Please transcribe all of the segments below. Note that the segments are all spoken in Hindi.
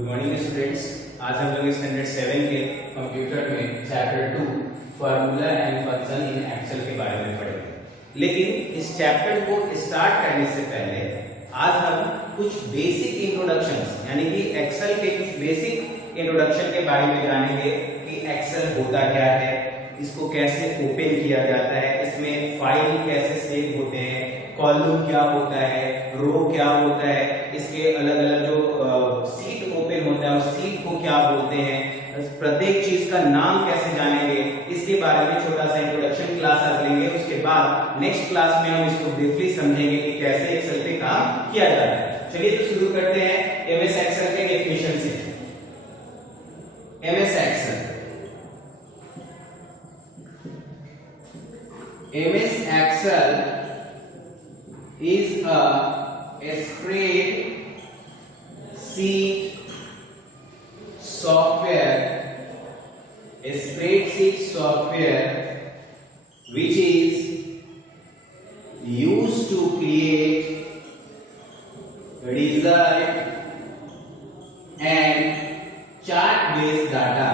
Good morning students. आज हम लोग स्टैंडर्ड 7 के कंप्यूटर में chapter 2 formula and function in Excel के बारे में पढ़ेंगे। लेकिन इस चैप्टर को स्टार्ट करने से पहले आज हम कुछ बेसिक इंट्रोडक्शंस यानी कि एक्सेल के कुछ बेसिक इंट्रोडक्शन के बारे में जानेंगे कि एक्सेल होता क्या है, इसको कैसे ओपन किया जाता है, इसमें फाइल कैसे सेव होते हैं, कॉलम क्या होता है, रो क्या होता है, इसके अलग अलग जो सीट ओपन होता है उस सीट को क्या बोलते हैं, प्रत्येक चीज का नाम कैसे जानेंगे, इसके बारे में छोटा सा इंट्रोडक्शन क्लास आज लेंगे। उसके बाद नेक्स्ट क्लास में हम इसको ब्रीफली समझेंगे कि कैसे एक्सेल पे काम किया जाता है। चलिए तो शुरू करते हैं एमएस एक्सेल के डेफिनेशन से। MS Excel is a spreadsheet software which is used to create result and chart-based data.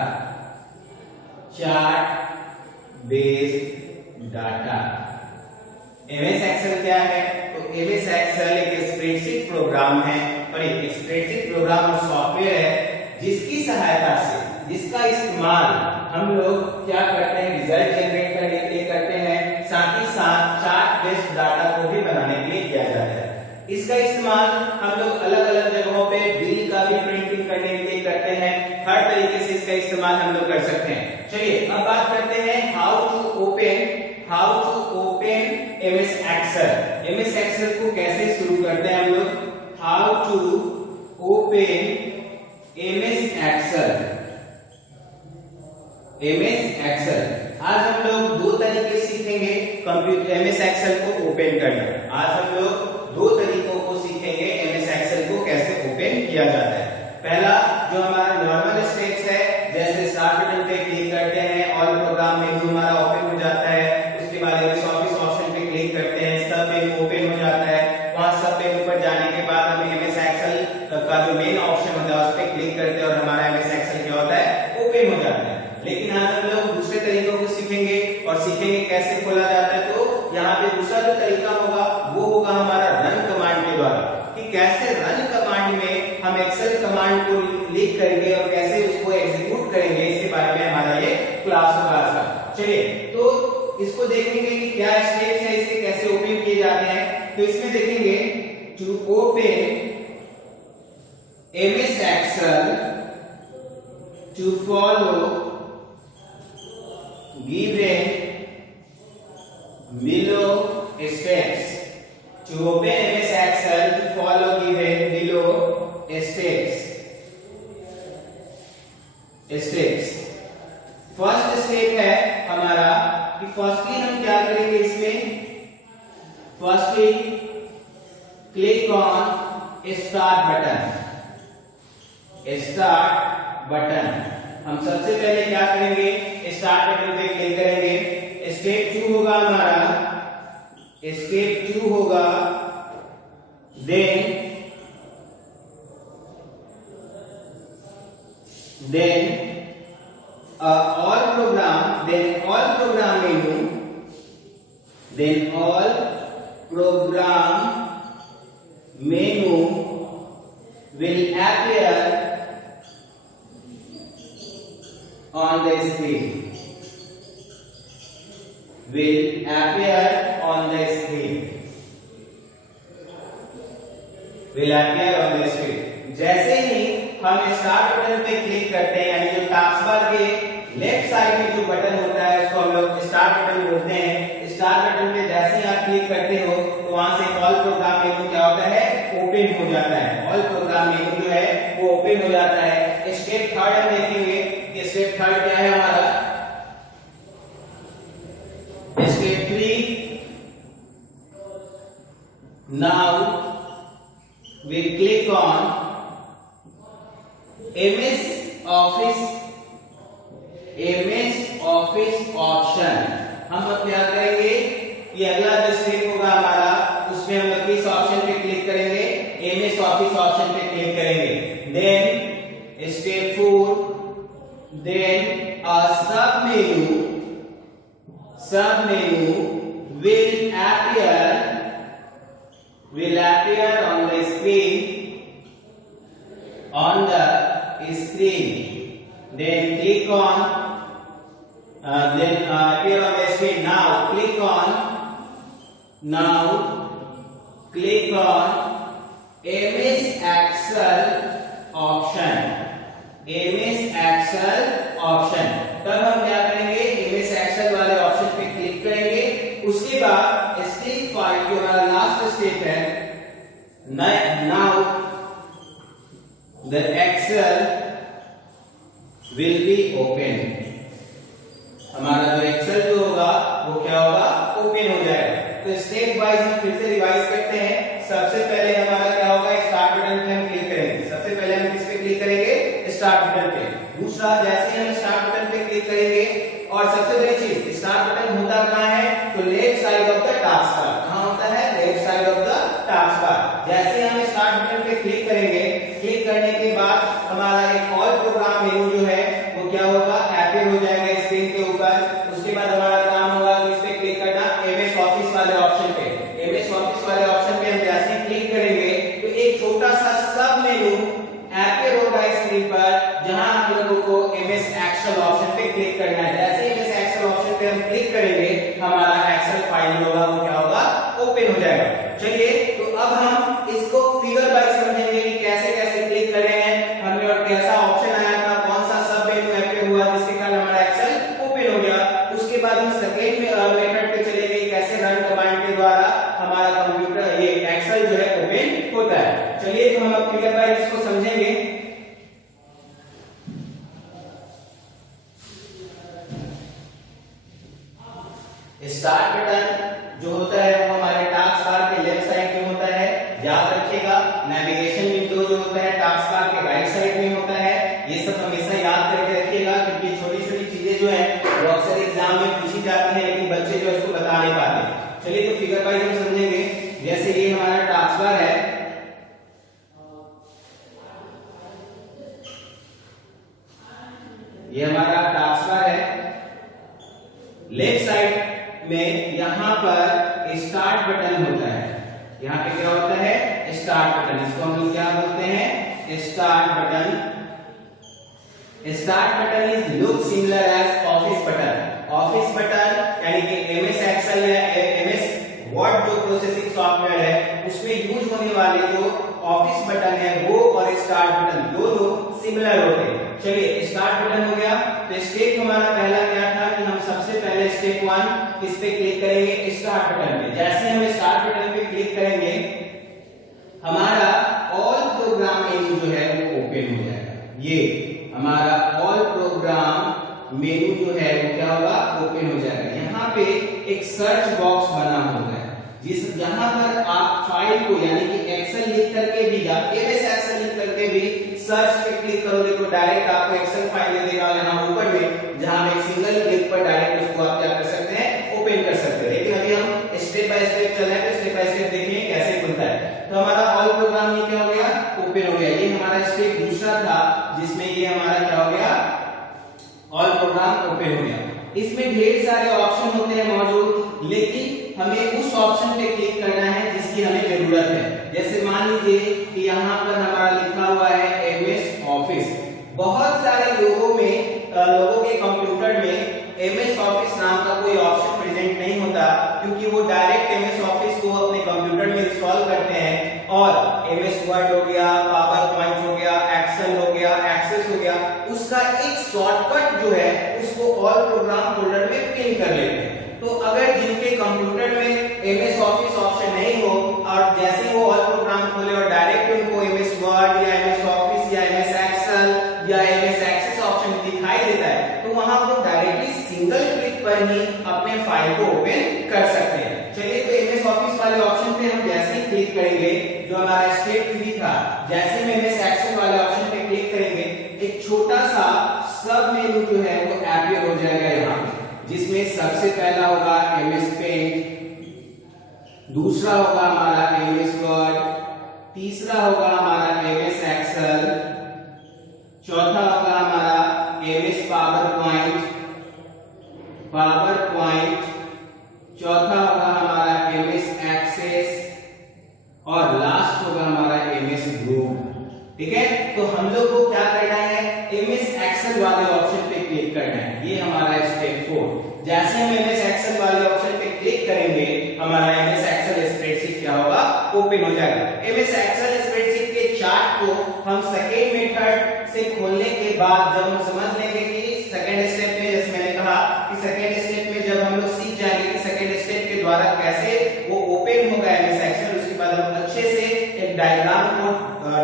MS Excel क्या है? तो एमएस एक्सेल एक स्प्रेडशीट प्रोग्राम है और एक स्प्रेडशीट प्रोग्राम और सॉफ्टवेयर है जिसकी सहायता से, जिसका इस्तेमाल हम लोग क्या करते हैं, रिजल्ट जनरेट करने के लिए करते हैं, साथ ही साथ चार्ट बेस्ड डाटा को भी बनाने के लिए किया जाता है। इसका इस्तेमाल हम लोग अलग अलग जगहों पे बिल का भी प्रिंटिंग करने के लिए करते हैं। हर तरीके से इसका इस्तेमाल हम लोग कर सकते हैं। चलिए अब बात करते हैं how to open MS Excel. MS Excel को कैसे शुरू करते हैं हम लोग? How to open MS Excel. आज हम लोग दो तरीके सीखेंगे कंप्यूटर एमएस एक्सेल को ओपन करना। आज हम लोग दो तरीकों को सीखेंगे एमएस एक्सेल को कैसे ओपन किया जाता है। पहला जो हमारा नॉर्मल स्टेप्स है, जैसे स्टार्ट बटन पे क्लिक करते हैं, ऑल प्रोग्राम मेन्यू हमारा ओपन हो जाता है, उसके बाद एमएस ऑफिस ऑप्शन पे क्लिक करते हैं, सब मेन्यू ओपन हो जाता है। वहां सब मेन्यू पर जाने के बाद हमें एमएस एक्सेल का जो मेन ऑप्शन होता है उस पे क्लिक करते हैं और हमारा एमएस एक्सेल क्या होता है, ओपन हो जाता है। लेकिन आज हम लोग दूसरे तरीकों को सीखेंगे और सीखेंगे कैसे खोला जाता है। तो यहाँ पे दूसरा जो तरीका होगा वो होगा हमारा रन कमांड के द्वारा, कि कैसे रन कमांड में हम एक्सेल कमांड को लिख करेंगे और कैसे उसको एग्जीक्यूट करेंगे, इसके बारे में हमारा ये क्लास होगा आज का। चलिए तो इसको देखेंगे कि क्या स्टेप्स है, इसे कैसे ओपन किए जाते हैं। तो इसमें देखेंगे to open MS Excel to follow given below steps. To open MS Excel, to follow given below steps. First step है हमारा कि फर्स्टली हम क्या करेंगे, इसमें firstly click on start button. हम सबसे पहले क्या करेंगे, स्टार्ट बटन पे क्लिक करेंगे। स्टेप 2 होगा हमारा, स्टेप 2 होगा then all program menu will appear on the screen. जैसे ही हम स्टार्ट बटन पे क्लिक करते हैं, यानी जो टास्क बार के लेफ्ट साइड में जो बटन होता है उसको हम लोग स्टार्ट बटन बोलते हैं। स्टार्ट बटन पे जैसे ही आप क्लिक करते हो तो वहां से ऑल प्रोग्राम मेनू क्या होता है, ओपन हो जाता है। ऑल प्रोग्राम मेनू जो है वो ओपन हो जाता है। स्टेप 3 हम देखेंगे कि स्टेप 3 क्या है हमारा। Step 3 now we click on MS office option. हम अब क्या करेंगे, ये अगला जो स्टेप होगा हमारा, उसमें हम किस ऑप्शन पे क्लिक करेंगे, एमएस ऑफिस ऑप्शन पे क्लिक करेंगे। Then Step 4. Then a submenu will appear on the screen. Then click on appear on the screen. Now click on MS Excel option. तब हम क्या करेंगे, MS Excel वाले ऑप्शन पे क्लिक करेंगे. उसके बाद स्टेप 5 जो हमारा लास्ट स्टेप है, now the Excel will be open. हमारा जो एक्सेल जो होगा वो क्या होगा, ओपन हो जाएगा. तो स्टेप वाइज हम फिर से रिवाइज करते हैं. सबसे पहले हमारा क्या होगा, स्टार्ट बटन पे हम क्लिक करेंगे. सबसे पहले हम किस पे क्लिक करेंगे, स्टार्ट बटन पे. दूसरा, जैसे हम स्टार्ट बटन पे क्लिक करेंगे, और सबसे बड़ी चीज, स्टार्ट बटन होता कहां है, तो left side of the task bar. कहां होता है, left side of the task bar. जैसे हम स्टार्ट बटन पे क्लिक करेंगे, क्लिक करने के बाद हमारा एक ऑल प्रोग्राम मेनू जो है वो क्या होगा, अपीयर हो जाएगा स्क्रीन के ऊपर. उसके बाद हमारा काम होगा इस पे क्लिक करना, एमएस ऑफिस वाले ऑप्शन पे. एमएस ऑफिस वाले ऑप्शन पे हम जैसे ही क्लिक करेंगे तो एक छोटा सा सब मेनू अपीयर होगा स्क्रीन पर, जहां हम लोगों को एमएस एक्सेल ऑप्शन पे क्लिक करना है. जैसे एमएस एक्सेल ऑप्शन पे हम क्लिक करेंगे, हमारा एक्सेल फाइल होगा वो क्या होगा, ओपन हो जाएगा. चलिए, तो अब हम इसको फिगर बाय समझेंगे कि कैसे कैसे क्लिक करेंगे हमने, और कैसा ऑप्शन आया था, कौन सा सब मेनू अपीयर हुआ जिसके कारण हमारा एक्सेल ओपन हो गया. उसके बाद हम सेकेंड मेथड पे चलेंगे, कैसे रन कमांड के द्वारा हमारा कंप्यूटर ये एक्सेल जो है ओपन होता है. चलिए, तो हम अब फिगर बाय इसको समझेंगे. स्टार्ट बटन जो होता है वो हमारे टास्क बार के लेफ्ट साइड में होता है. याद रखिएगा, नेविगेशन विंडो जो होता है टास्क बार के राइट साइड में होता है. ये सब हमेशा याद करके रखिएगा, क्योंकि छोटी छोटी चीजें जो है वो अक्सर एग्जाम में पूछी जाती है, लेकिन बच्चे जो है उसको बता नहीं पाते. चलिए, तो फिगर बाय हम समझेंगे. जैसे ये हमारा टास्क बार है, ये हमारा टास्क बार है. लेफ्ट साइड में यहाँ पर स्टार्ट बटन होता है. यहाँ पे क्या होता है, स्टार्ट बटन. इसको हम लोग क्या बोलते हैं, start button. Start button is look similar as office button. Office button यानी कि एमएस एक्सेल या एमएस वर्ड जो प्रोसेसिंग सॉफ्टवेयर है उसमें यूज होने वाले जो ऑफिस बटन है वो और स्टार्ट बटन दोनों सिमिलर होते हैं. चलिए, स्टार्ट बटन हो गया. तो स्टेप हमारा पहला क्या था कि हम सबसे पहले स्टेप 1 इस पे क्लिक करेंगे, स्टार्ट बटन पे. जैसे हम स्टार्ट बटन पे क्लिक करेंगे, हमारा ऑल प्रोग्राम मेनू जो है वो ओपन हो जाएगा. ये हमारा ऑल प्रोग्राम मेनू जो है वो क्या होगा, ओपन हो जाएगा. यहाँ पे एक सर्च बॉक्स बना हुआ है, जहां पर आप फाइल को यानी कि एक्सेल लिख करके भी या एमएस एक्सेल लिख करके भी सर्च पे क्लिक करोगे तो डायरेक्ट आपको एक्सेल फाइल दे देगा यहाँ ऊपर में, जहां एक सिंगल क्लिक पर डायरेक्ट उसको आप क्या कर सकते हैं, ओपन कर सकते हैं. लेकिन अभी हम स्टेप बाय स्टेप चल रहे हैं, तो स्टेप बाय स्टेप देखिए कैसे खुलता है. तो हमारा ऑल प्रोग्राम ये क्या हो गया, ओपन हो गया. ये हमारा स्टेप दूसरा था, जिसमें ये हमारा क्या हो गया, ऑल प्रोग्राम ओपन हो गया. इसमें ढेर सारे ऑप्शन होते हैं मौजूद, लेकिन हमें उस ऑप्शन पे क्लिक करना है जिसकी हमें जरूरत है. जैसे मान लीजिए कि यहाँ पर हमारा लिखा हुआ है एमएस ऑफिस. बहुत सारे लोगों के कंप्यूटर में एमएस ऑफिस नाम का कोई ऑप्शन प्रेजेंट नहीं होता, क्योंकि वो डायरेक्ट एमएस ऑफिस को अपने कंप्यूटर में इंस्टॉल करते हैं और एमएस वर्ड हो गया, पावर पॉइंट हो गया, एक्सेल हो गया, एक्सेस हो गया, उसका एक शॉर्टकट जो है उसको ऑल प्रोग्राम फोल्डर में पिन कर लेते हैं. तो अगर जिनके कंप्यूटर में एमएस ऑफिस ऑप्शन नहीं हो और जैसे वो ऑल प्रोग्राम खोले और डायरेक्ट उनको एमएस वर्ड या एमएस ऑफिस या एमएस एक्सेल या एमएस एक्सेस ऑप्शन दिखाई देता है, तो वहां वो डायरेक्टली सिंगल क्लिक पर ही अपने फाइल को ओपन कर सकते हैं. चलिए, तो एमएस ऑफिस वाले ऑप्शन पे हम जैसे ही क्लिक करेंगे, जो हमारा स्टेप 3 था, जैसे हम एमएस एक्सेल वाले ऑप्शन पे क्लिक करेंगे, एक छोटा सा सब मेनू जो है वो अपीयर हो जाएगा यहाँ पे, जिसमें सबसे पहला होगा एमएस पेंट, दूसरा होगा हमारा एमएस वर्ड, तीसरा होगा हमारा एमएस एक्सेल, चौथा होगा हमारा एमएस पावर पॉइंट, चौथा होगा हमारा एमएस एक्सेस और लास्ट होगा हमारा एमएस ग्रुप। ठीक है, तो हम लोग को क्या करना है, एमएस एक्सेल वाले ऑप्शन पे क्लिक करना है। ये हमारा स्टेप 4। जैसे हम एमएस एक्सेल वाले ऑप्शन पे क्लिक करेंगे हमारा एमएस एक्सेल स्प्रेडशीट क्या होगा, ओपन हो जाएगा। एमएस एक्सेल स्प्रेडशीट के चार्ट को हम सेकेंड मेथड से खोलने के बाद जब हम समझ लेंगे कि सेकेंड स्टेप में, जैसे मैंने कहा कि सेकेंड स्टेप में जब हम लोग सीख जाएंगे कि सेकेंड स्टेप के द्वारा कैसे वो ओपन होगा एमएस एक्सेल, उसके बाद हम अच्छे से एक डायग्राम को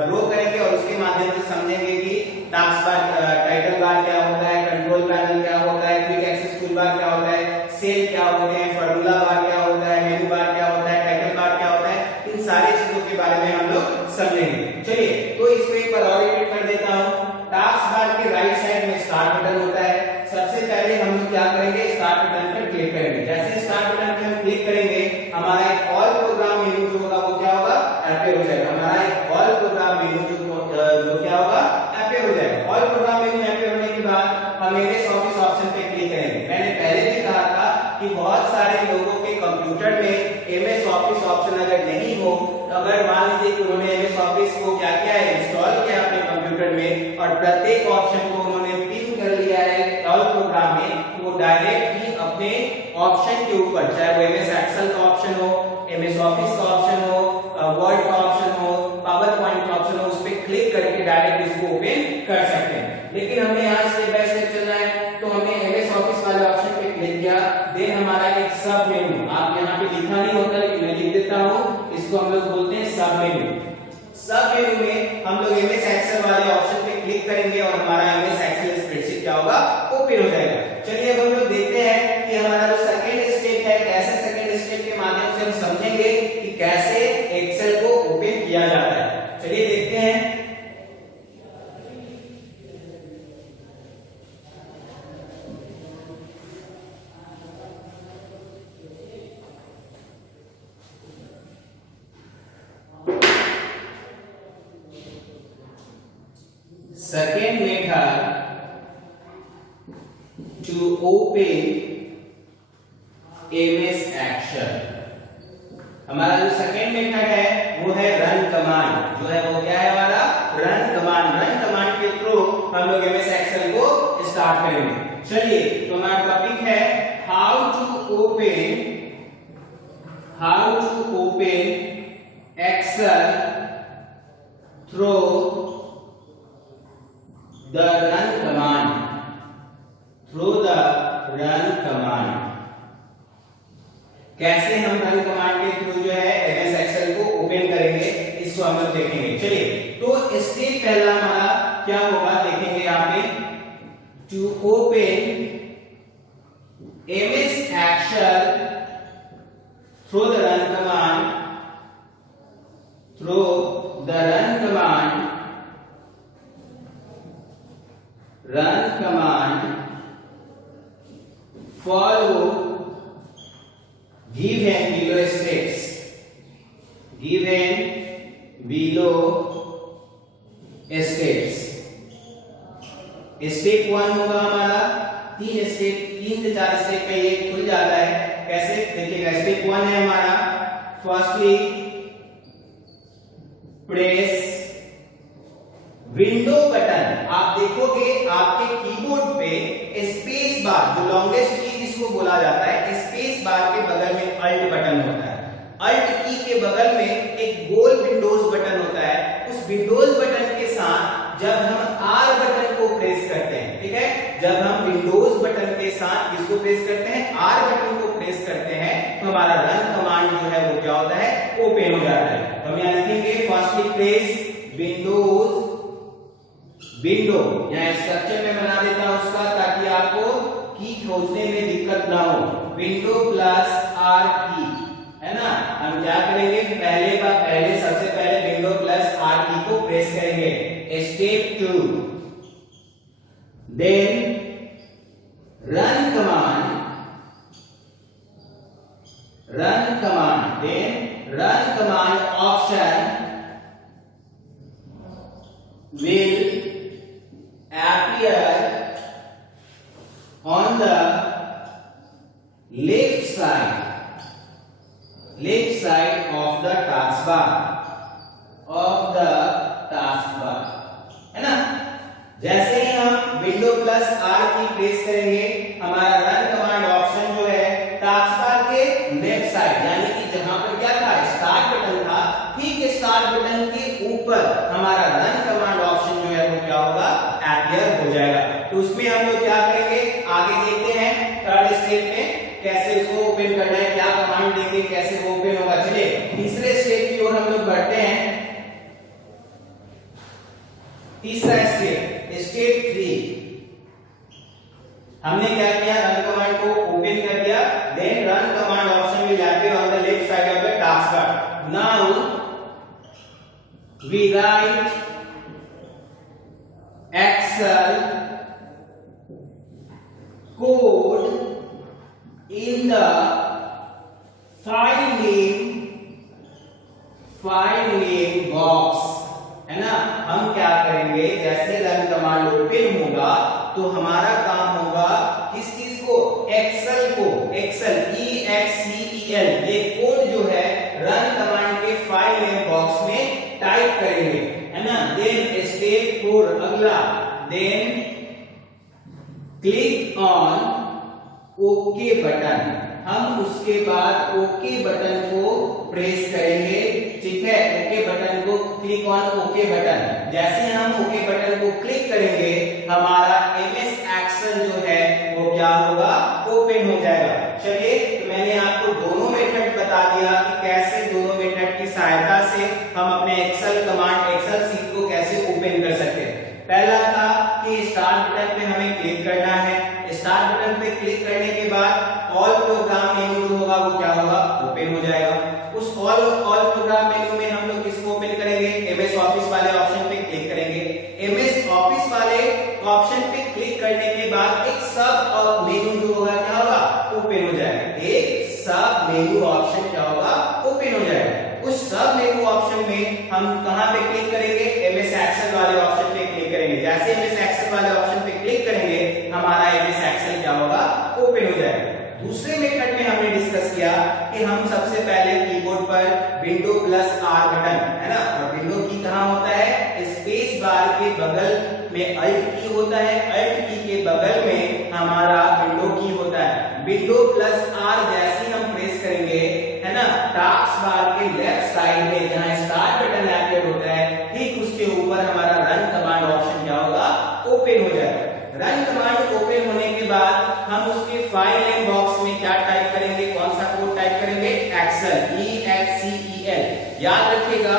ड्रॉ करेंगे और उसके माध्यम से समझेंगे कि टास्क बार, टाइटल बार क्या होता है, कंट्रोल पैनल क्या होता है, क्विक एक्सेस टूलबार क्या होता है, सेल क्या होते हैं, फार्मूला बार क्या होता है, मेनू बार क्या होता है, टाइटल बार क्या होता है, इन सारी चीजों के बारे में हम लोग समझेंगे। चलिए, तो इसको एक बार और रिपीट कर देता हूं। टास्क बार के राइट साइड में स्टार्ट बटन होता है। सबसे पहले हम लोग क्या करेंगे, स्टार्ट बटन पर क्लिक करेंगे। जैसे स्टार्ट बटन पर हम क्लिक करेंगे हमारा एक ऑल प्रोग्राम मेनू जो होगा वो क्या होगा, अपीयर हो जाएगा। हमारा एक ऑल प्रोग्राम मेनू जो क्या होगा, अपीयर हो जाएगा। ऑल प्रोग्राम मेनू अपीयर होने के बाद हम एमएस ऑफिस ऑप्शन पे क्लिक करेंगे। मैंने पहले भी कहा था कि बहुत सारे लोगों के कंप्यूटर में एमएस ऑफिस ऑप्शन अगर नहीं हो, तो अगर मान लीजिए कि उन्होंने एमएस ऑफिस को क्या किया है, इंस्टॉल किया अपने कंप्यूटर में और प्रत्येक ऑप्शन को उन्होंने पिन कर लिया है ऑल प्रोग्राम में, वो डायरेक्ट ही अपने ऑप्शन के ऊपर, चाहे वो एमएस एक्सेल का ऑप्शन हो, एमएस ऑफिस का ऑप्शन हो, वर्ड का ऑप्शन हो, पावर पॉइंट का ऑप्शन हो, उस पर क्लिक करके डायरेक्ट इसको ओपन कर सकते हैं। लेकिन हमें यहाँ स्टेप बाय स्टेप चलना है, तो हमने एमएस ऑफिस वाले ऑप्शन पे क्लिक किया। देन हमारा एक सब मेनू, आप यहाँ पे लिखा नहीं होता लेकिन मैं लिख देता हूँ, इसको हम लोग बोलते हैं सब मेनू। सब मेनू में हम लोग एमएस एक्सेल वाले ऑप्शन पे क्लिक करेंगे और हमारा एमएस एक्सेल स्प्रेडशीट क्या होगा, ओपन हो जाएगा। चलिए अब हम लोग देखते हैं कि हमारा जो सेकंड स्टेप है, कैसे सेकंड स्टेप के माध्यम से हम समझेंगे कि कैसे एक्सेल को ओपन किया जाता है। चलिए देखते हैं। Second method to open MS Excel, हमारा जो सेकेंड मेथड है वो है रन कमांड। जो है वो क्या है हमारा, रन कमांड। रन कमांड के थ्रू हम लोग MS Excel को स्टार्ट करेंगे। चलिए, तो हमारा टॉपिक है how to open Excel through the run command, कैसे हम रन कमांड के थ्रू जो है एमएस एक्सेल को ओपन करेंगे, इसको हम लोग देखेंगे। चलिए, तो स्टेप पहला हमारा क्या होगा देखेंगे यहाँ पे। To open MS Excel through the run command follow given below steps, step 1 होगा हमारा 3 से 4 स्टेप में ये खुल जाता है। कैसे देखिएगा, स्टेप 1 है हमारा, फर्स्टली प्रेस विंडो बटन। आप देखोगे आपके कीबोर्ड पे स्पेस बार, जो लॉन्गेस्ट की इसको बोला जाता है, स्पेस बार के बगल में अल्ट बटन होता है। अल्ट की के बगल में एक गोल विंडोज बटन होता है। उस विंडोज बटन के साथ जब हम आर बटन को प्रेस करते हैं, ठीक है, जब हम विंडोज बटन के साथ किसको प्रेस करते हैं, आर बटन को प्रेस करते हैं, तो हमारा रन कमांड जो है वो क्या होता है, ओपन हो जाता है। तो हम यहाँ लिखेंगे फर्स्टली प्रेस विंडो, यहाँ स्ट्रक्चर में बना देता हूं उसका, ताकि आपको की खोजने में दिक्कत ना हो। विंडो प्लस आर की, है ना। हम क्या करेंगे, पहले सबसे पहले विंडो प्लस आर की को प्रेस करेंगे। Step 2, then run command, then run command option will appear on the left side of the taskbar है ना। जैसे ही हम विंडो प्लस आर की प्रेस करेंगे, हमारा रन कमांड ऑप्शन जो है टास्कबार के लेफ्ट साइड, यानी कि जहां पर क्या था, स्टार्ट बटन था, ठीक स्टार्ट बटन के ऊपर हमारा रन कमांड ऑप्शन जो है वो क्या होगा, अपीयर हो जाएगा। तो उसमें हम लोग क्या करेंगे, आगे देखते हैं थर्ड स्टेप में कैसे उसको ओपन करना है, क्या कमांड देंगे, कैसे वो ओपन होगा। चलिए तीसरे स्टेप की ओर हम लोग बढ़ते हैं। तीसरा स्टेप, स्टेप 3, हमने क्या किया, रन कमांड को ओपन कर दिया, then run command option will appear on the left side of the taskbar. Now we write Excel code in the file name box, है ना। हम क्या करेंगे, जैसे रन कमांड ओपन होगा तो हमारा काम होगा किस चीज को, एक्सेल को, एक्सेल EXCEL ये कोड जो है रन कमांड के फाइल नेम बॉक्स में टाइप करेंगे, है ना। देन स्टेप 4 अगला, then click on okay button, हम उसके बाद ओके बटन को प्रेस करेंगे, ठीक है। ओके बटन को क्लिक ऑन ओके बटन, जैसे हम ओके बटन को क्लिक करेंगे हमारा एमएस एक्सेल जो है वो क्या होगा, ओपन हो जाएगा। चलिए तो मैंने आपको दोनों मेथड बता दिया कि कैसे दोनों मेथड की सहायता से हम अपने एक्सेल कमांड, एक्सेल सीट को कैसे ओपन कर सकते हैं। पहला था कि स्टार्ट बटन पे हमें क्लिक करना है, स्टार्ट बटन पे क्लिक करने के बाद ऑल प्रोग्राम मेनू जो होगा वो क्या होगा, ओपन हो जाएगा। उस ऑल प्रोग्राम मेनू में हम लोग किसको ओपन करेंगे, एमएस ऑफिस वाले ऑप्शन पे क्लिक करेंगे। एमएस ऑफिस वाले ऑप्शन पे क्लिक करने के बाद एक सब मेनू जो होगा क्या होगा, ओपन हो जाएगा। एक सब मेनू ऑप्शन क्या होगा, ओपन हो जाएगा। उस सब मेनू ऑप्शन में हम कहां पे क्लिक करेंगे, एमएस एक्सेल वाले ऑप्शन पे क्लिक करेंगे। जैसे एमएस एक्सेल वाले ऑप्शन पे क्लिक करेंगे हमारा एमएस एक्सेल क्या होगा, ओपन हो जाएगा। दूसरे मेथड में हमने डिस्कस किया कि हम सबसे पहले कीबोर्ड पर विंडो प्लस आर बटन, है ना, और विंडो की कहां होता है, स्पेस बार के बगल में अल्ट की होता है, अल्ट की के बगल में हमारा विंडो की होता है। विंडो प्लस आर जैसे हम प्रेस करेंगे, है ना, टास्क बार के लेफ्ट साइड में जहां स्टार्ट बटन एक्टिवेट होता है, ठीक उसके ऊपर हमारा रन कमांड ऑप्शन क्या होगा, ओपन हो जाएगा। रन कमांड ओपन होने के बाद हम उसके फाइल नेम बॉक्स में क्या टाइप करेंगे, कौन सा कोड टाइप करेंगे, एक्सेल EXCEL। याद रखिएगा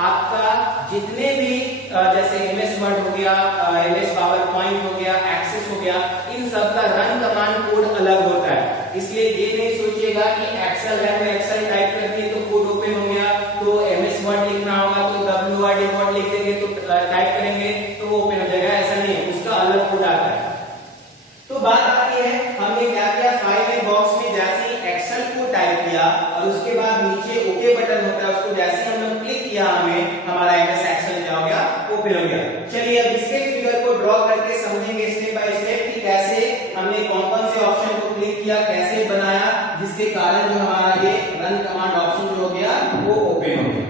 आपका जितने भी जैसे एमएस वर्ड हो गया, एमएस पावर पॉइंट हो गया, एक्सेस हो गया, इन सब का रन कमांड कोड अलग होता है। इसलिए ये नहीं सोचिएगा कि एक्सेल है तो एक्सेल टाइप कर दिए तो कोड ओपन हो गया, तो एमएस वर्ड लिखना होगा तो WRD वर्ड लिख देंगे तो टाइप करेंगे तो वो ओपन हो जाएगा, ऐसा नहीं है, उसका अलग कोड आता है। तो बात आती है हमने क्या किया, फाइल नेम बॉक्स में जैसे ही एक्सेल को टाइप किया और उसके बाद नीचे ओके बटन होता है, उसको जैसे ही हमने क्लिक किया हमें हमारा एमएस एक्सेल क्या हो गया, ओपन हो गया। चलिए अब इसके फिगर को ड्रॉ करके समझेंगे स्टेप बाय स्टेप कि कैसे हमने कौन से ऑप्शन को क्लिक किया, कैसे बनाया, जिसके कारण जो हमारा ये रन कमांड ऑप्शन जो हो गया वो ओपन हो गया।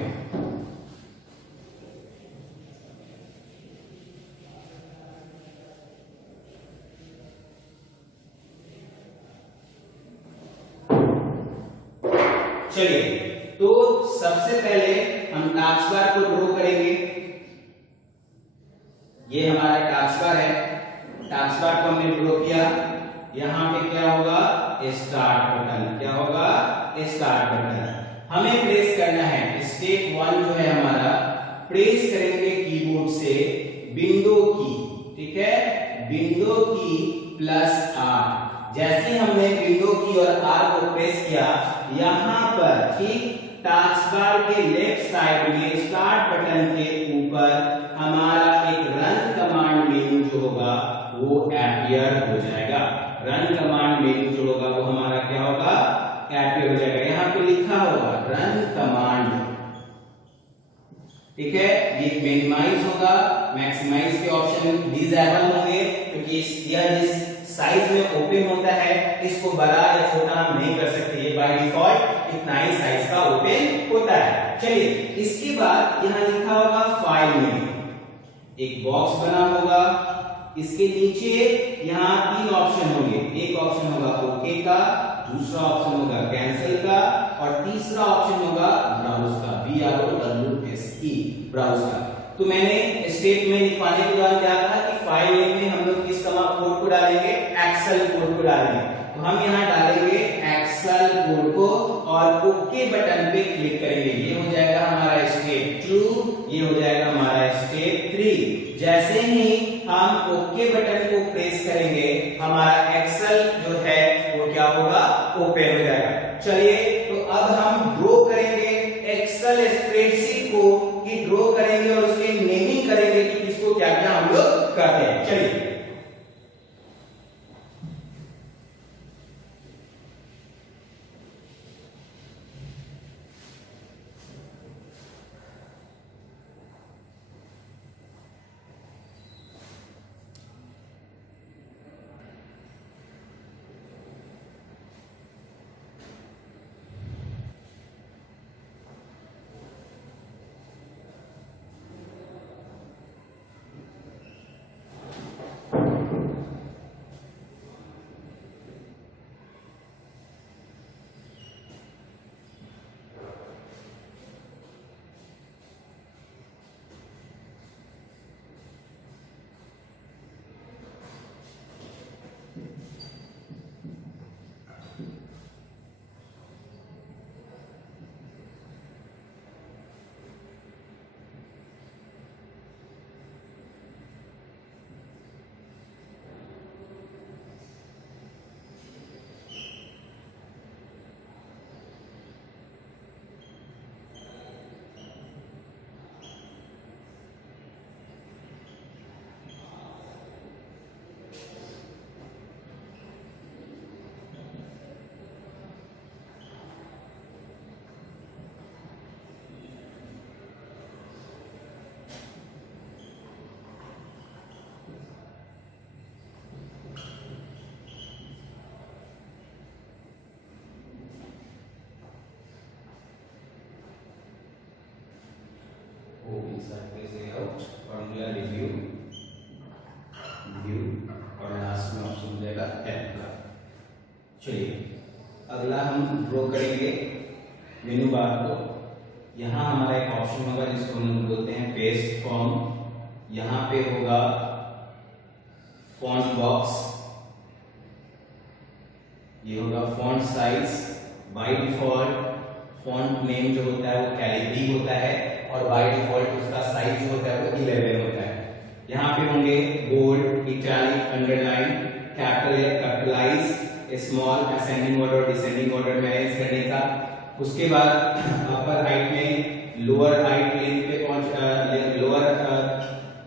चलिए तो सबसे पहले हम टास्क बार को ड्रॉ करेंगे। ये हमारा टास्क बार है, टास्क बार को हमने ड्रॉ किया। यहां पे क्या होगा, स्टार्ट बटन, क्या होगा, स्टार्ट बटन हमें प्रेस करना है। स्टेप 1 जो है हमारा, प्रेस करेंगे कीबोर्ड से विंडो की, ठीक है, विंडो की प्लस आर। जैसे हमने विंडो की और आर को प्रेस किया, यहां पर ठीक टास्क बार के लेफ्ट साइड में स्टार्ट बटन के ऊपर हमारा एक रन कमांड मेनू जो होगा वो अपीयर हो जाएगा। रन कमांड मेनू जो होगा वो हमारा क्या होगा, अपीयर हो जाएगा। यहां पे लिखा होगा रन कमांड, ठीक है, ये मिनिमाइज होगा, मैक्सिमाइज के ऑप्शन डिसेबल होंगे, क्योंकि यह जिस साइज में ओपन होता है इसको बड़ा या छोटा हम नहीं कर सकते, ये बाय डिफॉल्ट इतना ही साइज का ओपन होता है। चलिए, इसके बाद यहां लिखा होगा फाइल में, एक बॉक्स बना होगा, इसके नीचे यहाँ 3 ऑप्शन होंगे, एक ऑप्शन होगा ओके का, दूसरा ऑप्शन होगा कैंसिल का, और तीसरा ऑप्शन होगा ब्राउज का, BROWSE ब्राउज का। तो मैंने स्टेप में लिखवाने के बाद क्या कहा कि फाइल नेम में हम लोग किस कोड को डालेंगे, एक्सेल कोड को डालेंगे। तो हम यहाँ डालेंगे एक्सेल कोड को और ओके बटन पे क्लिक करेंगे। ये हो जाएगा हमारा स्टेप 2, ये हो जाएगा हमारा स्टेप 3। जैसे ही हम ओके बटन को प्रेस करेंगे हमारा एक्सेल जो है वो क्या होगा, ओपन हो जाएगा। चलिए, तो अब हम ड्रॉ करेंगे एक्सेल स्प्रेडशीट को, कि ड्रॉ करेंगे और उसकी नेमिंग करेंगे कि इसको क्या क्या हम लोग करते हैं। चलिए, surface layout, formula review, view, और लास्ट में ऑप्शन हो जाएगा हेल्प का। चलिए, अगला हम ड्रॉ करेंगे मेनू बार को। यहाँ हमारा एक ऑप्शन होगा जिसको हम बोलते हैं पेस्ट फॉर्म। यहाँ पे होगा फॉन्ट बॉक्स, ये होगा font size. By default font name जो होता है वो कैलिब्री होता है और बाय डिफॉल्ट उसका साइज जो होता है वो 11 होता है। यहाँ पे होंगे बोल्ड, इटैलिक, अंडरलाइन, कैपिटल या capitalise, small, ascending order, descending order manage करने का। उसके बाद अपर हाइट में लोअर हाइट लिंक पे लोअर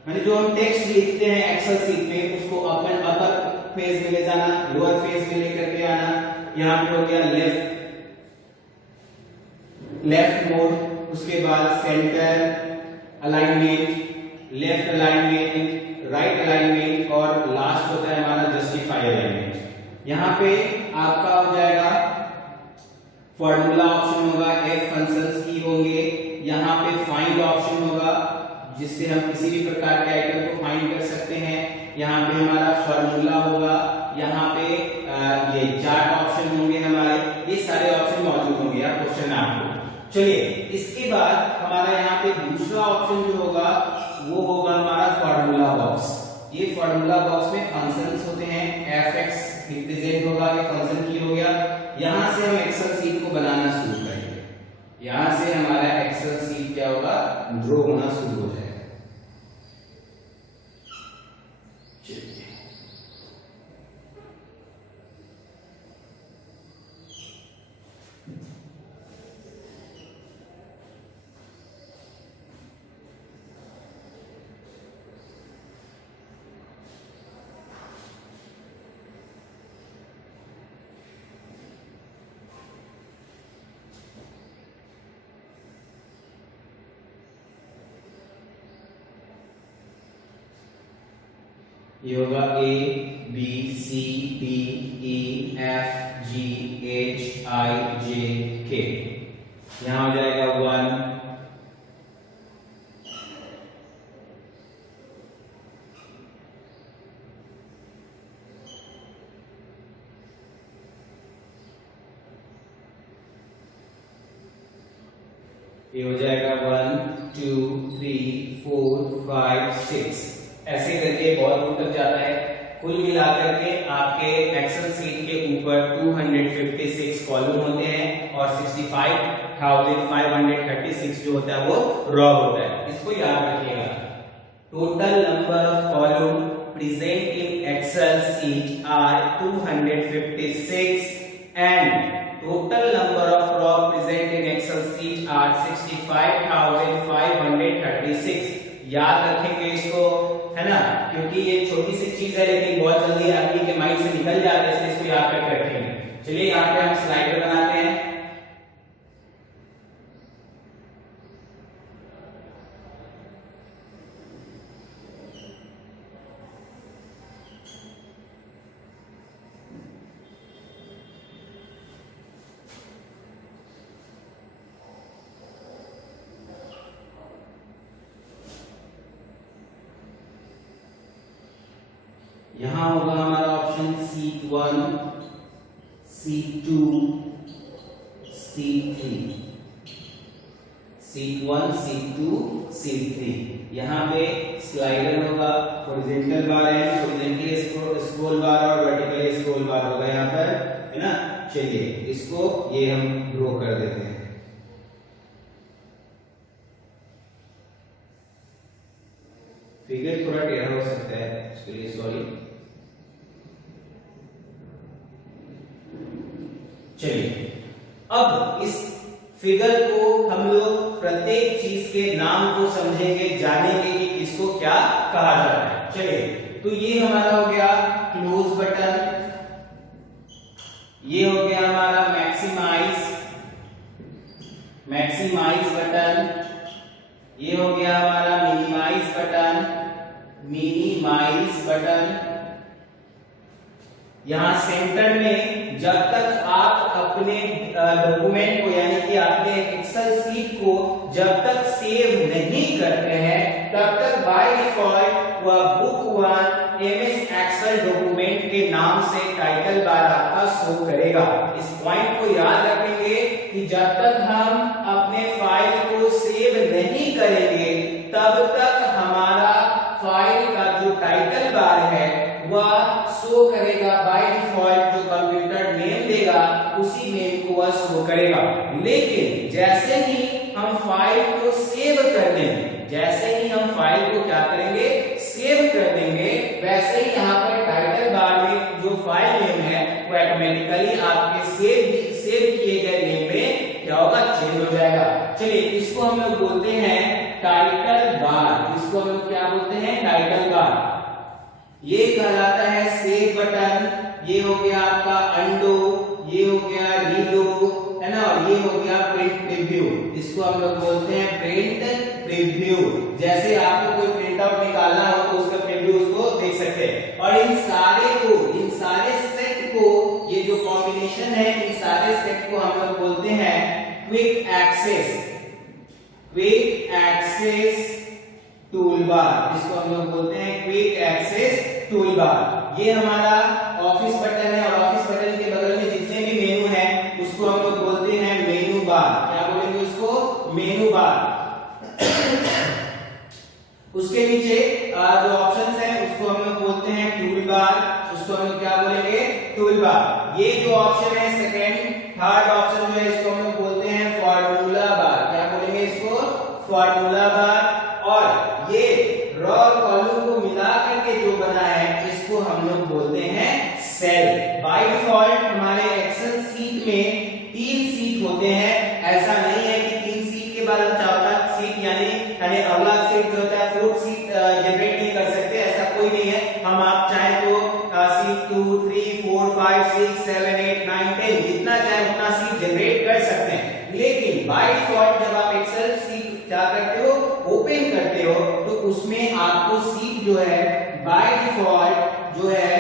माने जो हम टेक्स्ट लिखते हैं एक्सेल शीट में उसको अपन अपर पेज में ले जाना, लोअर पेज में लेकर के आना। यहाँ पे हो गया लेफ्ट मोड, उसके बाद centre alignment, left alignment, right alignment, और लास्ट होता है हमारा जस्टिफाई अलाइनमेंट। यहाँ पे आपका हो जाएगा फॉर्मूला ऑप्शन होगा, एफ फंक्शंस की होंगे, यहाँ पे फाइंड ऑप्शन होगा जिससे हम किसी भी प्रकार के आइटम को फाइंड कर सकते हैं। यहाँ पे हमारा फॉर्मूला होगा, यहाँ पे ये चार्ट ऑप्शन होंगे हमारे, ये सारे ऑप्शन मौजूद होंगे यार क्वेश्चन आपको। चलिए, इसके बाद हमारा यहाँ पे दूसरा ऑप्शन जो होगा वो होगा हमारा फॉर्मूला बॉक्स। ये फॉर्मूला बॉक्स में फंक्शंस होते हैं, fx रिप्रेजेंट होगा, ये फंक्शन की हो गया। यहाँ से हम एक्सेल शीट को बनाना शुरू करेंगे, यहाँ से हमारा एक्सेल शीट क्या होगा, ड्रॉ होना शुरू हो जाएगा। चलिए, ये होगा A B C D E F G H I J K। यहां हो जाएगा 1, ये हो जाएगा 1 2 3 4 5 6। ऐसे करके बहुत दूर तक जाता है। कुल मिलाकर के आपके एक्सेल सीट के ऊपर 256 कॉलम होते हैं और 65,536 जो होता है वो रो होता है। इसको याद रखिएगा। Total number of column present in Excel sheet are 256 and total number of row present in excel sheet are 65,536। याद रखेंगे इसको, है ना, क्योंकि ये छोटी सी चीज है लेकिन बहुत जल्दी आपकी के माइंड से निकल जाता है, इसलिए इसको याद करके रखेंगे। चलिए यहाँ पे हम स्लाइडर बनाते हैं। यहां होगा हमारा option C1 C2 C3, C1 C2 C3। यहां पे स्लाइडर होगा, हॉरिजॉन्टल बार है, हॉरिजॉन्टली स्क्रॉल बार और वर्टिकली स्क्रॉल बार होगा यहां पर, है ना। चलिए इसको ये हम ड्रॉ कर देते हैं। फिगर थोड़ा टेढ़ा हो सकता है, इसके लिए सॉरी। चलिए अब इस फिगर को हम लोग प्रत्येक चीज के नाम को समझेंगे, जानेंगे कि इसको क्या कहा जाता है। चलिए तो ये हमारा हो गया क्लोज बटन, ये हो गया हमारा मैक्सिमाइज बटन, ये हो गया हमारा मिनिमाइज बटन। यहां सेंटर में जब तक आप अपने डॉक्यूमेंट को यानी कि अपने एक्सेल सीट को जब तक सेव नहीं करते हैं तब तक बाय डिफॉल्ट वह बुक 1 एमएस एक्सेल डॉक्यूमेंट के नाम से टाइटल बार आपका शो करेगा। इस पॉइंट को याद रखेंगे कि जब तक हम अपने फाइल को सेव नहीं करेंगे तब तक हमारा फाइल का जो टाइटल बार है वह शो करेगा बाय डिफॉल्ट, जो कंप्यूटर नेम देगा उसी नेम को वह शो करेगा। लेकिन जैसे ही हम फाइल को सेव कर देंगे, जैसे ही हम फाइल को क्या करेंगे, सेव कर देंगे, वैसे ही यहाँ पर टाइटल बार में जो फाइल नेम है वो ऑटोमेटिकली आपके सेव किए गए नेम में क्या होगा, चेंज हो जाएगा। चलिए इसको हम लोग बोलते हैं टाइटल बार। इसको हम लोग क्या बोलते हैं, टाइटल बार। ये कहलाता है सेव बटन, ये हो गया आपका अंडो, ये हो गया रीडो, है ना, और ये हो गया प्रिंट प्रीव्यू। इसको हम लोग बोलते हैं प्रिंट प्रीव्यू। जैसे आपको कोई प्रिंट आउट निकालना हो तो उसका प्रीव्यू उसको देख सकते हैं। और इन सारे सेट को, ये जो कॉम्बिनेशन है, इन सारे सेट को हम लोग बोलते हैं क्विक एक्सेस टूलबार। इसको हम लोग बोलते हैं क्विक एक्सेस टूलबार। ये हमारा ऑफिस बटन है और ऑफिस बटन के बगल में जितने भी मेनू है उसको हम लोग बोलते हैं मेनू बार। क्या बोलेंगे उसको, मेनू बार। उसके नीचे जो ऑप्शंस हैं उसको हम लोग बोलते हैं टूल बार। उसको हम लोग क्या बोलेंगे, टूल बार। ये जो ऑप्शन है सेकंड थर्ड ऑप्शन जो है इसको हम लोग बोलते हैं फार्मूला बार। क्या बोलेंगे इसको, फार्मूला बार। और ये रॉ कॉलम को मिला करके जो बना है इसको हम लोग बोलते हैं सेल। बाय डिफॉल्ट हमारे एक्सेल सीट में 3 सीट होते हैं। ऐसा नहीं है कि 3 सीट के बाद हम चौथा सीट यानी अगला सीट जो होता है 4th सीट जनरेट नहीं कर सकते, ऐसा कोई नहीं है। हम आप चाहे तो सीट 2 3 4 5 6 7 8 9 10 जितना चाहे उतना सीट जनरेट कर सकते हैं। लेकिन बाय डिफॉल्ट जब आप एक्सेल सीट क्या करते हो, ओपन करते हो, तो उसमें आपको सीट जो है बाय डिफॉल्ट जो है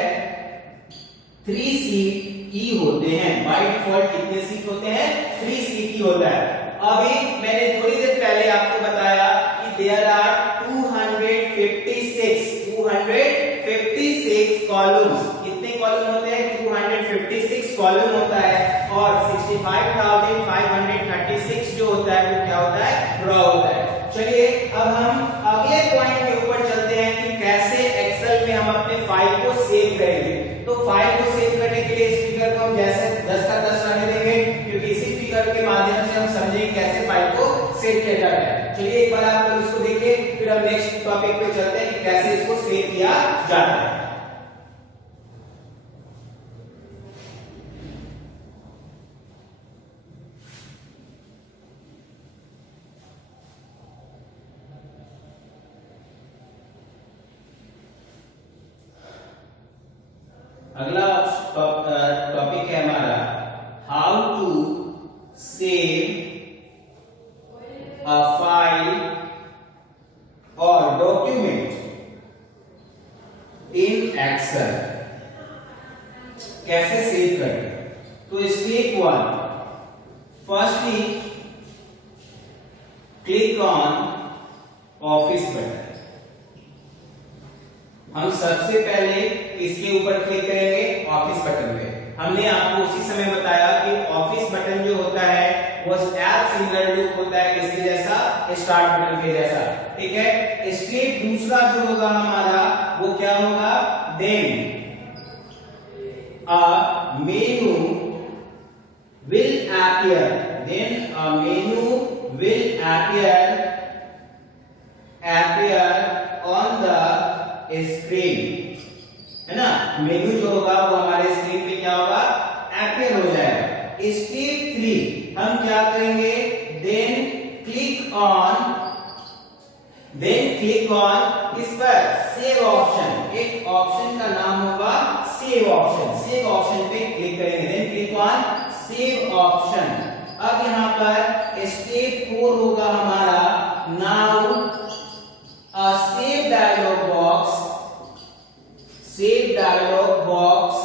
3 CE होते हैं। बाय डिफॉल्ट कितने सीट होते हैं? 3 CE होता है। अभी मैंने थोड़ी देर पहले आपको बताया कि देयर आर 256 कॉलम्स। कितने कॉलम होते हैं? 256 कॉलम होता है और 65,536 जो होता है वो क्या होता है? रो होता है। चलिए अब हम अगले पॉइंट के ऊपर चलते हैं कि कैसे एक्सेल में हम अपने फाइल को सेव करेंगे। तो फाइल को सेव करने के लिए इस फिगर को हम जैसे 10 का 10 रहने देंगे, क्योंकि इसी फिगर के माध्यम से हम समझेंगे कैसे फाइल को सेव किया जाता है। चलिए एक बार आप लोग इसको देखिए, फिर हम नेक्स्ट टॉपिक पे चलते हैं कि कैसे इसको सेव किया जाता है। अगला टॉपिक है हमारा how to save a file और डॉक्यूमेंट इन एक्सेल। कैसे सेव करें? तो step 1, firstly click on office button. हम सबसे पहले इसके ऊपर क्लिक करेंगे ऑफिस बटन पे। हमने आपको उसी समय बताया कि ऑफिस बटन जो होता है वो एज सिमिलर लुक होता है किसके जैसा? स्टार्ट बटन के जैसा। ठीक है। स्टेप दूसरा जो होगा हमारा वो क्या होगा? Then a menu will appear. Then a menu will appear on the screen, है ना? मेनू जो होगा वो हमारे स्क्रीन पे क्या होगा? अपीयर हो जाएगा। स्टेप 3 हम क्या करेंगे? देन क्लिक ऑन इस पर सेव ऑप्शन। एक ऑप्शन का नाम होगा सेव ऑप्शन। सेव ऑप्शन पे क्लिक करेंगे। Then click on save option. अब यहां पर स्टेप 4 होगा हमारा now a save dialog box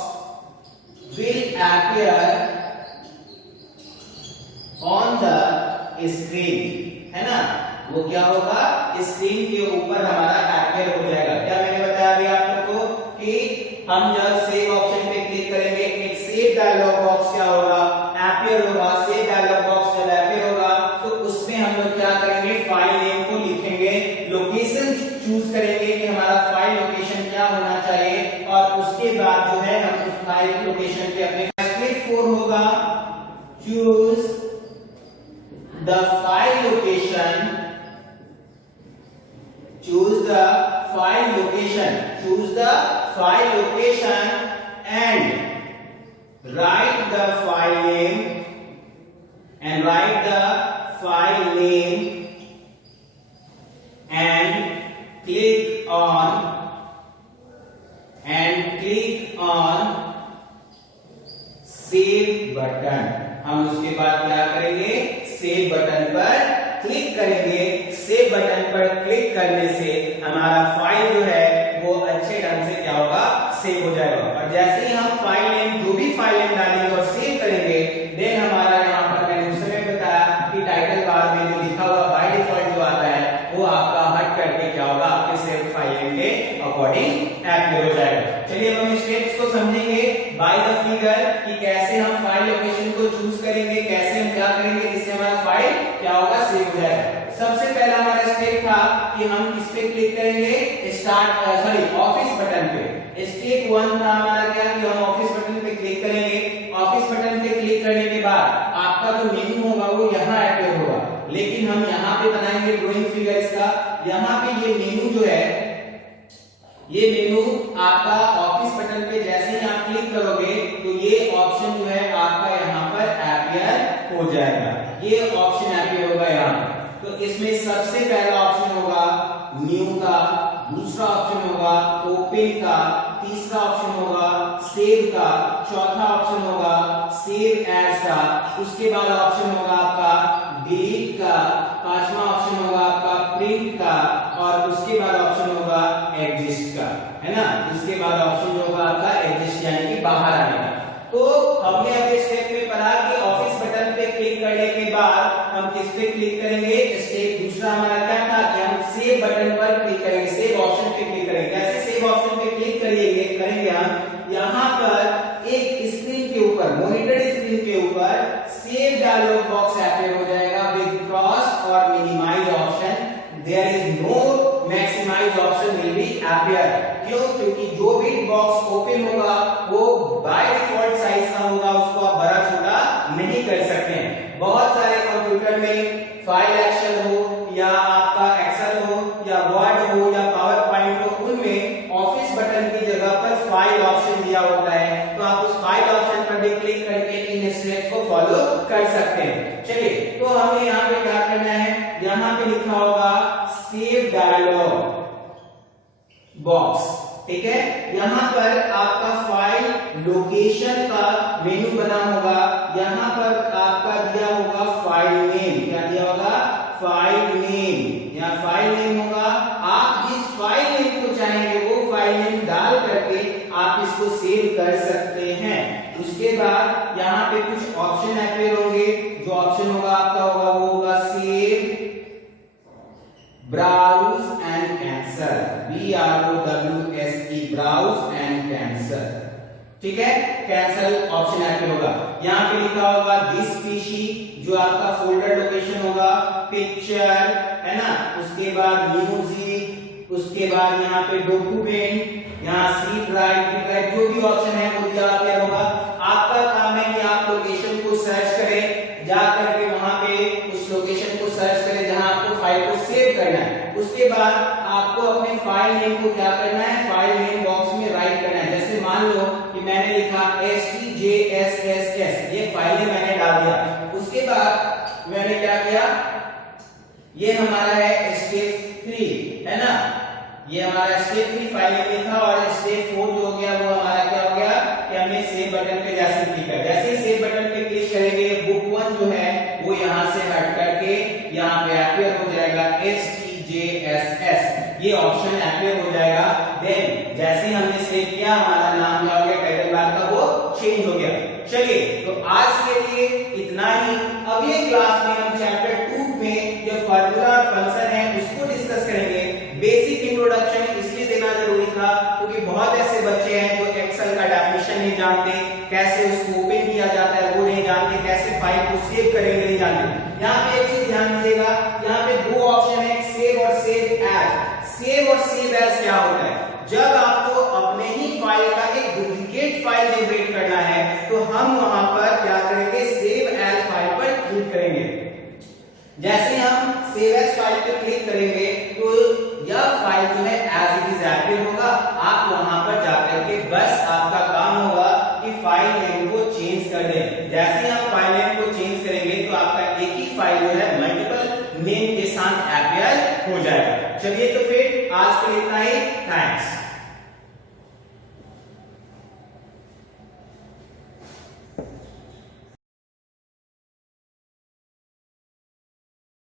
will appear on the screen, है ना? वो क्या होगा? स्क्रीन के ऊपर हमारा appear हो जाएगा। क्या मैंने बताया अभी आप लोग को कि हम जब सेव ऑप्शन पे क्लिक करेंगे एक सेव डायलॉग बॉक्स क्या होगा? appear होगा। सेव डायलॉग बॉक्स जब appear होगा तो उसमें हम लोग क्या करेंगे? फाइल नेम को लिखेंगे, लोकेशन चूज करेंगे कि हमारा फाइल लोकेशन क्या होना चाहिए, और उसके बाद जो है हम उस फाइल लोकेशन पे अपने स्टेप 4 होगा choose the file location and write the file name and click on save button। हम उसके बाद क्या करेंगे? सेव बटन पर क्लिक करेंगे। सेव बटन पर क्लिक करने से हमारा फाइल जो है वो अच्छे ढंग से क्या होगा? सेव हो जाएगा। और जैसे ही हम फाइल नेम जो भी फाइल नेम डालेंगे और सेव करेंगे, देन हमारा यहाँ पर मैंने उस समय बताया कि टाइटल बार में जो लिखा हुआ बाय डिफॉल्ट जो आता है वो आपका हट करके क्या होगा? आपके सेव फाइल नेम के अकॉर्डिंग अपीयर हो जाएगा। चलिए हम स्टेप्स को समझेंगे बाय द फिगर कि कैसे हम फाइल लोकेशन को चूज करेंगे, कैसे हम क्या करेंगे जिससे हमारा फाइल क्या होगा? सेव हो जाएगा। सबसे पहला हमारा स्टेप था कि हम किस पे क्लिक करेंगे? ऑफिस बटन पे। स्टेप 1 था हमारा क्या कि हम ऑफिस बटन पे क्लिक करेंगे। ऑफिस बटन पे क्लिक करने के बाद आपका जो मेनू होगा वो यहाँ अपीयर होगा, लेकिन हम यहाँ पे बनाएंगे ड्राइंग फिगर इसका। यहाँ पे ये मेनू जो है, ये मेनू आपका ऑफिस बटन पे जैसे ही आप क्लिक करोगे तो ये ऑप्शन जो है आपका यहाँ पर अपीयर हो जाएगा। ये ऑप्शन अपीयर होगा यहाँ पर। तो इसमें सबसे पहला ऑप्शन होगा न्यू का, दूसरा ऑप्शन होगा ओपन का, तीसरा ऑप्शन होगा सेव का, चौथा ऑप्शन होगा सेव एज का, उसके बाद ऑप्शन होगा आपका डिलीट का, पांचवा ऑप्शन होगा आपका प्रिंट का, और उसके बाद ऑप्शन होगा एग्जिस्ट का, है ना। उसके बाद ऑप्शन जो होगा आपका एग्जिस्ट यानी कि बाहर आने का। तो हमने अभी स्टेप में पढ़ा कि ऑफिस बटन पे क्लिक करने के बाद हम किस पे क्लिक करेंगे। स्टेप दूसरा हमारा क्या था कि हम सेव बटन पर क्लिक करेंगे, सेव ऑप्शन पे क्लिक करेंगे। कैसे सेव ऑप्शन पे क्लिक करेंगे हम यहाँ पर एक स्क्रीन के ऊपर, मॉनिटर स्क्रीन के ऊपर सेव डायलॉग बॉक्स अपीयर हो जाएगा विद क्रॉस और minimise option. There is no maximise option will be appear. क्यों? क्योंकि जो भी बॉक्स ओपन होगा वो बाय डिफॉल्ट साइज का होगा, उसको आप बड़ा छोटा नहीं कर सकते हैं। बहुत सारे कंप्यूटर में फाइल एक्सेल हो या आपका एक्सेल हो या वर्ड हो या पावर पॉइंट हो, उनमें ऑफिस बटन की जगह पर फाइल ऑप्शन दिया होता है। तो आप उस फाइल ऑप्शन पर भी क्लिक करके इन स्टेप्स को फॉलो कर सकते हैं। चलिए, तो हमें यहाँ पे क्या करना है, यहाँ पे लिखा होगा सेव डायलॉग बॉक्स, ठीक है। यहाँ पर आपका फाइल लोकेशन का मेनू बना होगा, यहाँ पर आपका दिया होगा फाइल नेम। क्या दिया होगा? File name. यहाँ फाइल नेम होगा, आप जिस फाइल नेम को चाहेंगे वो फाइल नेम डाल करके आप इसको सेव कर सकते हैं। उसके बाद यहाँ पे कुछ ऑप्शन अपीयर होंगे, जो ऑप्शन होगा आपका होगा वो होगा save, browse and cancel, BROWSE, browse and cancel, ठीक है। कैंसल ऑप्शन अपीयर होगा। यहाँ पे लिखा होगा दिस पीसी, जो आपका फोल्डर लोकेशन होगा, पिक्चर, है ना। उसके बाद म्यूजिक, उसके बाद यहाँ पे डॉक्यूमेंट, यहाँ सी ड्राइव, जो भी ऑप्शन है वो दिया अपीयर होगा। आपका काम है कि आप लोकेशन को सर्च करें, जा करके वहां पे उस लोकेशन को सर्च करें जहां आपको फाइल को सेव करना है। उसके बाद आपको अपने फाइल नेम को क्या करना है, फाइल नेम बॉक्स में राइट करना है। जैसे मान लो कि मैंने लिखा STJSSS, ये फाइल नेम मैंने डाल दिया। उसके बाद मैंने क्या किया, ये हमारा है स्टेप 3, है ना। ये हमारा स्टेप 3 फाइल नेम लिखा, और स्टेप 4 जो हो गया वो हमारा क्या हो गया कि हमने सेव बटन पे जैसे क्लिक किया, जैसे सेव बटन पे क्लिक करेंगे बुक 1 जो है वो यहाँ से हट करके यहाँ पे अपीयर हो जाएगा STJSS, ये ऑप्शन अपीयर हो जाएगा। देन जैसे हमने सेव किया हमारा नाम क्या हो गया, टाइटल बार का वो चेंज हो गया। चलिए, तो आज के लिए इतना ही। अगले क्लास में हम चैप्टर 2 में जो फार्मूला और फंक्शन है उसको डिस्कस करेंगे। बेसिक इंट्रोडक्शन इसलिए देना जरूरी था क्योंकि बहुत ऐसे बच्चे हैं जो एक्सेल का डेफिनेशन नहीं जानते, कैसे उसको ओपन किया जाता है वो नहीं जानते, कैसे फाइल को सेव करेंगे नहीं जानते। यहाँ पे एक चीज ध्यान दीजिएगा, यहाँ पे दो ऑप्शन है, सेव और सेव एज। सेव और सेव एज क्या होता है? जब आपको अपने ही फाइल का एक डुप्लीकेट फाइल जनरेट करना है तो हम वहां पर क्या करेंगे, सेव एज फाइल पर क्लिक करेंगे। जैसे हम सेव एज फाइल पर क्लिक करेंगे तो यह फाइल जो है एज इट इज अपीयर होगा। आप वहां पर जाकर के बस आपका काम होगा कि फाइल नेम को चेंज कर दें। जैसे हम फाइल नेम को चेंज करेंगे तो आपका एक ही फाइल जो है मल्टीपल नेम के साथ अपीयर हो जाएगा। चलिए, तो फिर आज के लिए इतना ही। थैंक्स।